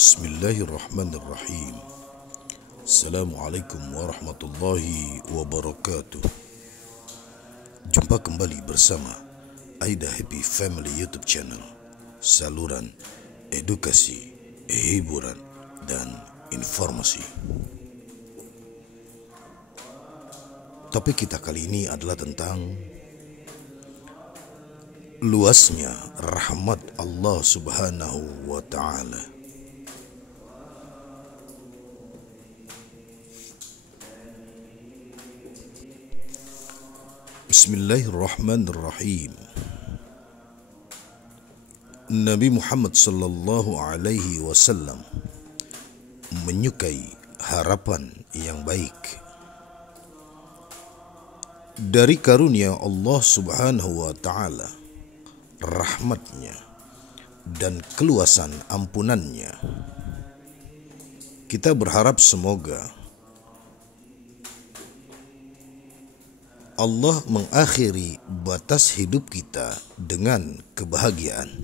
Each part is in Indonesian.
Bismillahirrahmanirrahim. Assalamualaikum warahmatullahi wabarakatuh. Jumpa kembali bersama Aida Happy Family YouTube channel, saluran edukasi, hiburan, dan informasi. Topik kita kali ini adalah tentang luasnya rahmat Allah Subhanahu wa Ta'ala. Bismillahirrahmanirrahim. Nabi Muhammad sallallahu alaihi wasallam menyukai harapan yang baik. Dari karunia Allah Subhanahu wa Ta'ala, rahmatnya dan keluasan ampunannya, kita berharap semoga Allah mengakhiri batas hidup kita dengan kebahagiaan.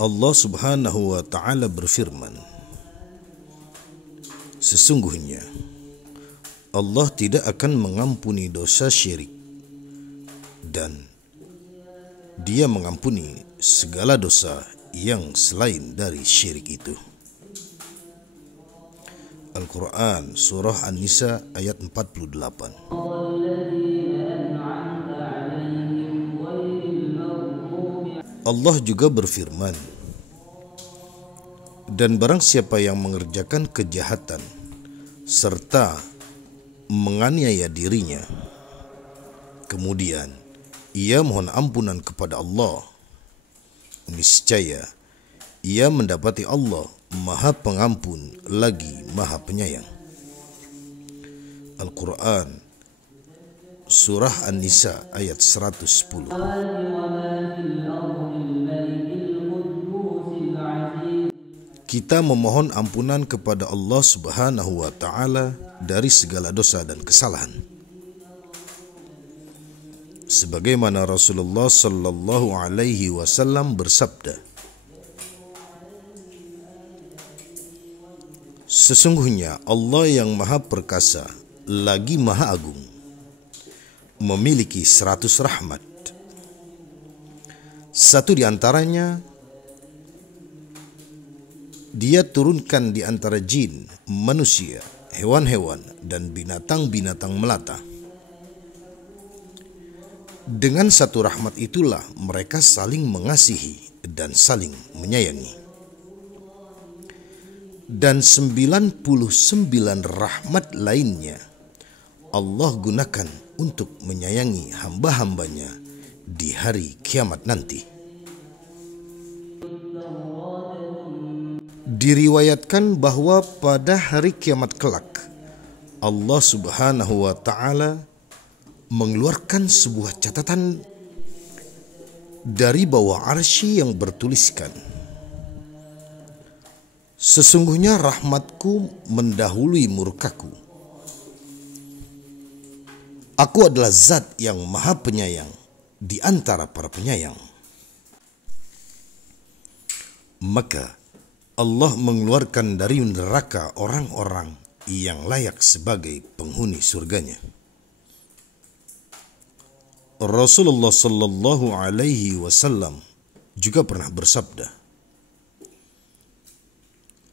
Allah Subhanahu wa Ta'ala berfirman, sesungguhnya Allah tidak akan mengampuni dosa syirik, dan Dia mengampuni segala dosa yang selain dari syirik itu. Al-Quran Surah An-Nisa ayat 48. Allah juga berfirman, dan barang siapa yang mengerjakan kejahatan serta menganiaya dirinya, kemudian ia mohon ampunan kepada Allah, niscaya ia mendapati Allah Maha Pengampun lagi Maha Penyayang. Al-Quran Surah An-Nisa ayat 110. Kita memohon ampunan kepada Allah Subhanahu wa Ta'ala dari segala dosa dan kesalahan, sebagaimana Rasulullah sallallahu alaihi wasallam bersabda, sesungguhnya Allah yang Maha Perkasa lagi Maha Agung memiliki 100 rahmat. Satu di antaranya Dia turunkan di antara jin, manusia, hewan-hewan, dan binatang-binatang melata. Dengan satu rahmat itulah mereka saling mengasihi dan saling menyayangi. Dan 99 rahmat lainnya Allah gunakan untuk menyayangi hamba-hambanya di hari kiamat nanti. Diriwayatkan bahwa pada hari kiamat kelak, Allah Subhanahu wa Ta'ala mengeluarkan sebuah catatan dari bawah arsy yang bertuliskan, sesungguhnya rahmatku mendahului murkaku. Aku adalah zat yang Maha Penyayang di antara para penyayang. Maka Allah mengeluarkan dari neraka orang-orang yang layak sebagai penghuni surganya. Rasulullah sallallahu alaihi wasallam juga pernah bersabda,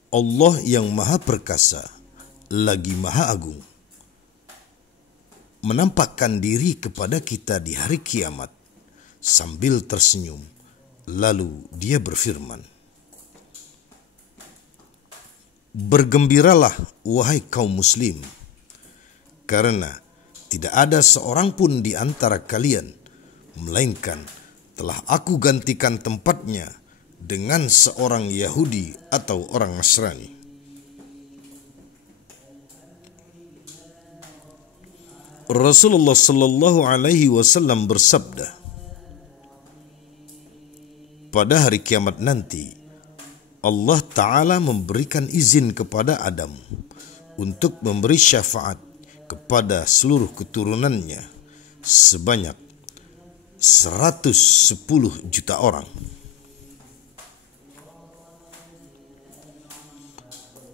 Allah yang Maha Perkasa lagi Maha Agung menampakkan diri kepada kita di hari kiamat sambil tersenyum, lalu Dia berfirman, bergembiralah wahai kaum muslim, karena tidak ada seorang pun di antara kalian melainkan telah aku gantikan tempatnya dengan seorang Yahudi atau orang Nasrani. Rasulullah sallallahu alaihi wasallam bersabda, pada hari kiamat nanti Allah Ta'ala memberikan izin kepada Adam untuk memberi syafaat kepada seluruh keturunannya sebanyak 110 juta orang.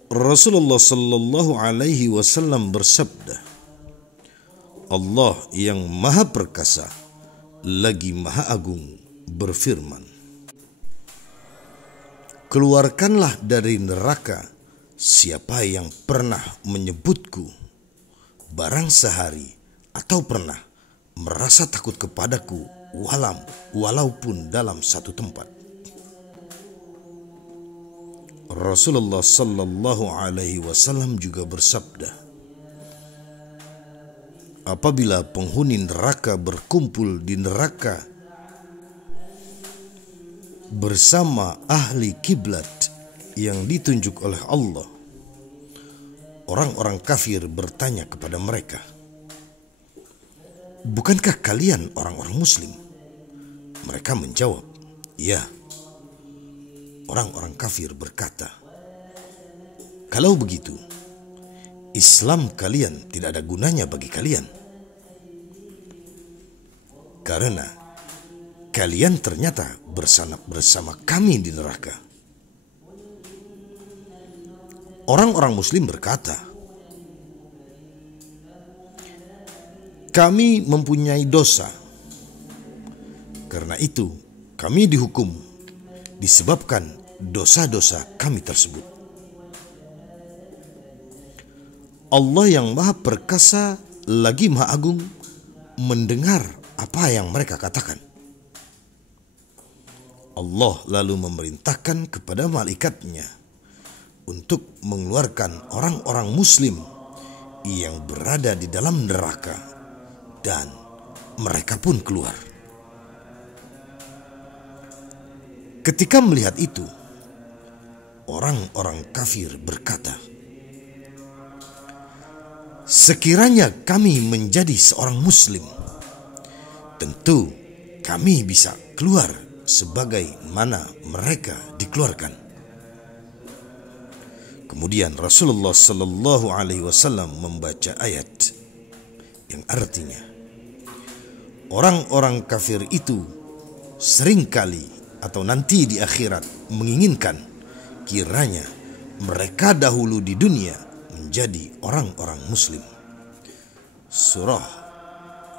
Rasulullah sallallahu alaihi wasallam bersabda, Allah yang maha perkasa lagi maha agung berfirman, keluarkanlah dari neraka siapa yang pernah menyebutku barang sehari atau pernah merasa takut kepadaku walaupun dalam satu tempat. Rasulullah sallallahu alaihi wasallam juga bersabda, apabila penghuni neraka berkumpul di neraka bersama ahli kiblat yang ditunjuk oleh Allah, orang-orang kafir bertanya kepada mereka, bukankah kalian orang-orang muslim? Mereka menjawab, ya. Orang-orang kafir berkata, kalau begitu, Islam kalian tidak ada gunanya bagi kalian, karena kalian ternyata bersama kami di neraka. Orang-orang muslim berkata, kami mempunyai dosa, karena itu kami dihukum disebabkan dosa-dosa kami tersebut. Allah yang maha perkasa lagi maha agung mendengar apa yang mereka katakan. Allah lalu memerintahkan kepada malaikatnya untuk mengeluarkan orang-orang muslim yang berada di dalam neraka, dan mereka pun keluar. Ketika melihat itu, orang-orang kafir berkata, sekiranya kami menjadi seorang muslim, tentu kami bisa keluar sebagaimana mereka dikeluarkan. Kemudian Rasulullah sallallahu alaihi wasallam membaca ayat yang artinya, orang-orang kafir itu seringkali atau nanti di akhirat menginginkan kiranya mereka dahulu di dunia menjadi orang-orang muslim. Surah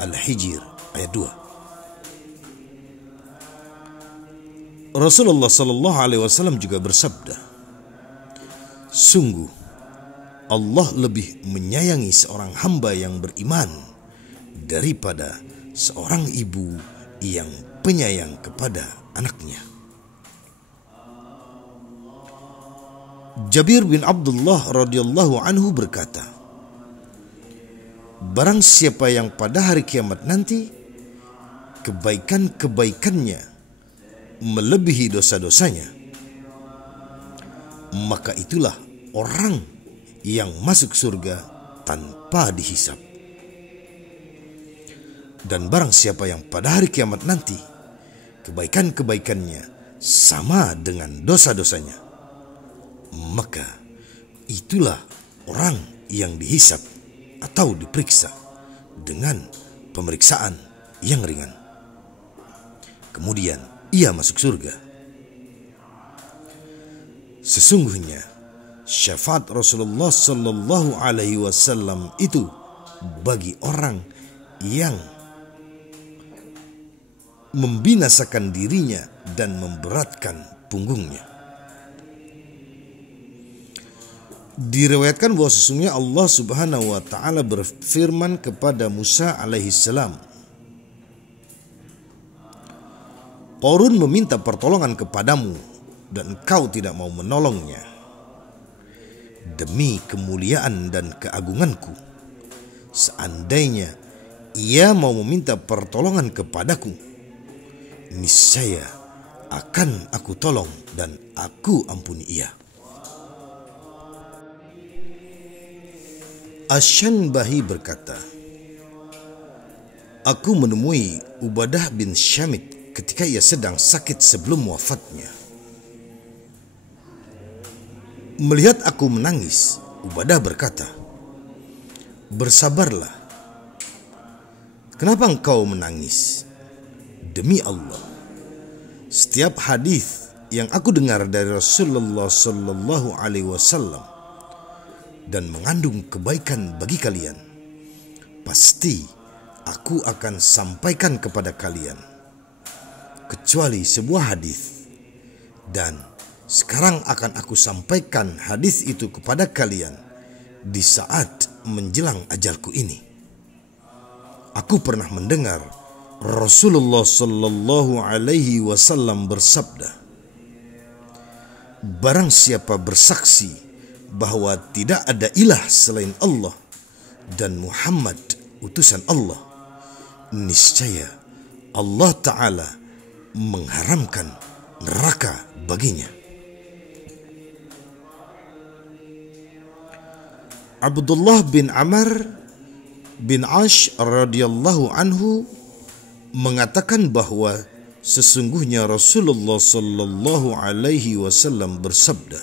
Al-Hijr ayat 2. Rasulullah sallallahu alaihi wasallam juga bersabda, sungguh Allah lebih menyayangi seorang hamba yang beriman daripada seorang ibu yang penyayang kepada anaknya. Jabir bin Abdullah radhiyallahu anhu berkata, barang siapa yang pada hari kiamat nanti kebaikan-kebaikannya melebihi dosa-dosanya, maka itulah orang yang masuk surga tanpa dihisap. Dan barang siapa yang pada hari kiamat nanti kebaikan-kebaikannya sama dengan dosa-dosanya, maka itulah orang yang dihisap atau diperiksa dengan pemeriksaan yang ringan. Kemudian ia masuk surga. Sesungguhnya syafaat Rasulullah sallallahu alaihi wasallam itu bagi orang yang membinasakan dirinya dan memberatkan punggungnya. Diriwayatkan bahwa sesungguhnya Allah Subhanahu wa taala berfirman kepada Musa alaihi salam, Qarun meminta pertolongan kepadamu dan engkau tidak mau menolongnya. Demi kemuliaan dan keagunganku, seandainya ia mau meminta pertolongan kepadaku, niscaya akan aku tolong dan aku ampuni ia. Asy-Syanbahi berkata, aku menemui Ubadah bin Syamit ketika ia sedang sakit sebelum wafatnya. Melihat aku menangis, Ubadah berkata, bersabarlah. kenapa engkau menangis? Demi Allah, setiap hadis yang aku dengar dari Rasulullah Sallallahu Alaihi Wasallam dan mengandung kebaikan bagi kalian, pasti aku akan sampaikan kepada kalian, kecuali sebuah hadis. Dan sekarang akan aku sampaikan hadis itu kepada kalian di saat menjelang ajalku ini. Aku pernah mendengar Rasulullah Sallallahu Alaihi Wasallam bersabda, barang siapa bersaksi bahwa tidak ada ilah selain Allah dan Muhammad utusan Allah, niscaya Allah Ta'ala mengharamkan neraka baginya. Abdullah bin Amr bin Ash radhiyallahu anhu mengatakan bahwa sesungguhnya Rasulullah Sallallahu Alaihi Wasallam bersabda,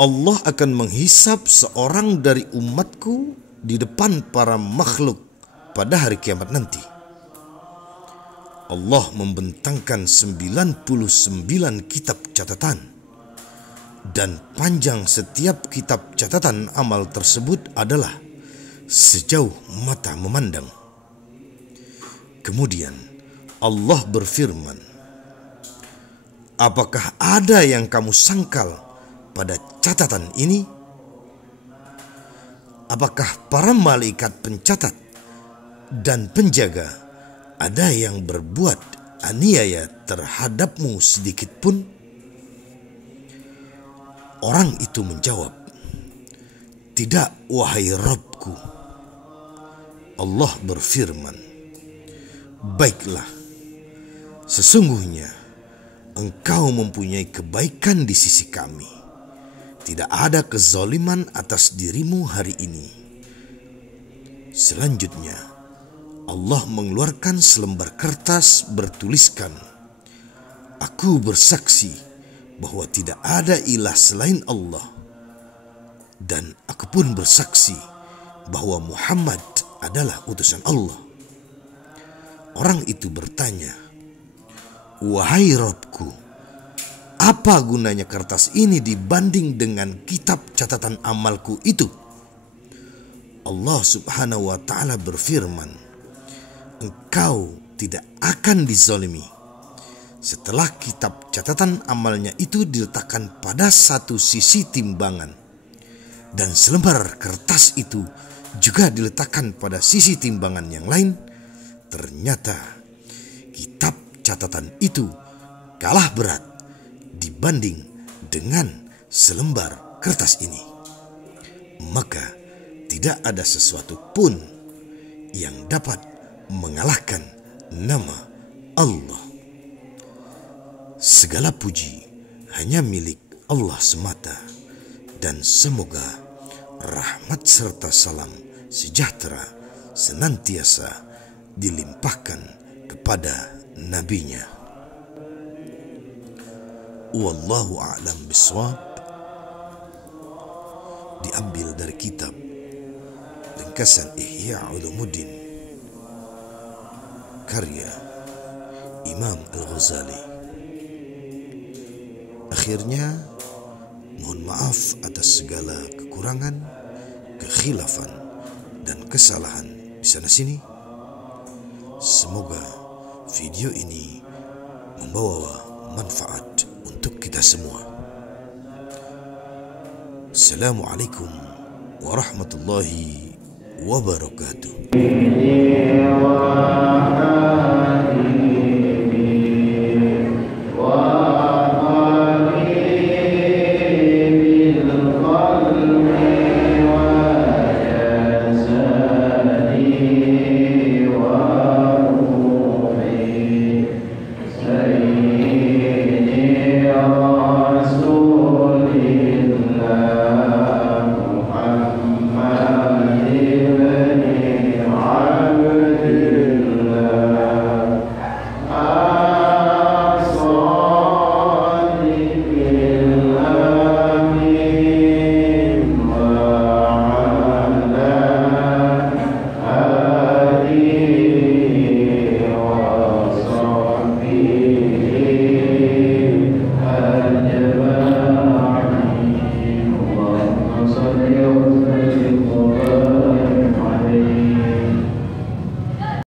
Allah akan menghisap seorang dari umatku di depan para makhluk pada hari kiamat nanti. Allah membentangkan 99 kitab catatan, dan panjang setiap kitab catatan amal tersebut adalah sejauh mata memandang. Kemudian Allah berfirman, apakah ada yang kamu sangkal pada catatan ini? Apakah para malaikat pencatat dan penjaga ada yang berbuat aniaya terhadapmu sedikit pun? Orang itu menjawab, tidak wahai Rabbku. Allah berfirman, baiklah, sesungguhnya engkau mempunyai kebaikan di sisi kami. Tidak ada kezaliman atas dirimu hari ini. Selanjutnya, Allah mengeluarkan selembar kertas bertuliskan, aku bersaksi bahwa tidak ada ilah selain Allah, dan aku pun bersaksi bahwa Muhammad adalah utusan Allah. Orang itu bertanya, wahai Rabbku, apa gunanya kertas ini dibanding dengan kitab catatan amalku itu? Allah Subhanahu wa Ta'ala berfirman, engkau tidak akan dizalimi setelah kitab catatan amalnya itu diletakkan pada satu sisi timbangan, dan selembar kertas itu juga diletakkan pada sisi timbangan yang lain. Ternyata kitab catatan itu kalah berat dibanding dengan selembar kertas ini. Maka tidak ada sesuatu pun yang dapat mengalahkan nama Allah. Segala puji hanya milik Allah semata, dan semoga rahmat serta salam sejahtera senantiasa dilimpahkan kepada nabinya. Wallahu a'lam bishawab. Diambil dari kitab ringkasan Ihya Ulumuddin karya Imam Al-Ghazali. Akhirnya, mohon maaf atas segala kekurangan, kekhilafan, dan kesalahan di sana sini. Semoga video ini membawa manfaat untuk kita semua. Assalamualaikum warahmatullahi wabarakatuh. وسائر القرآن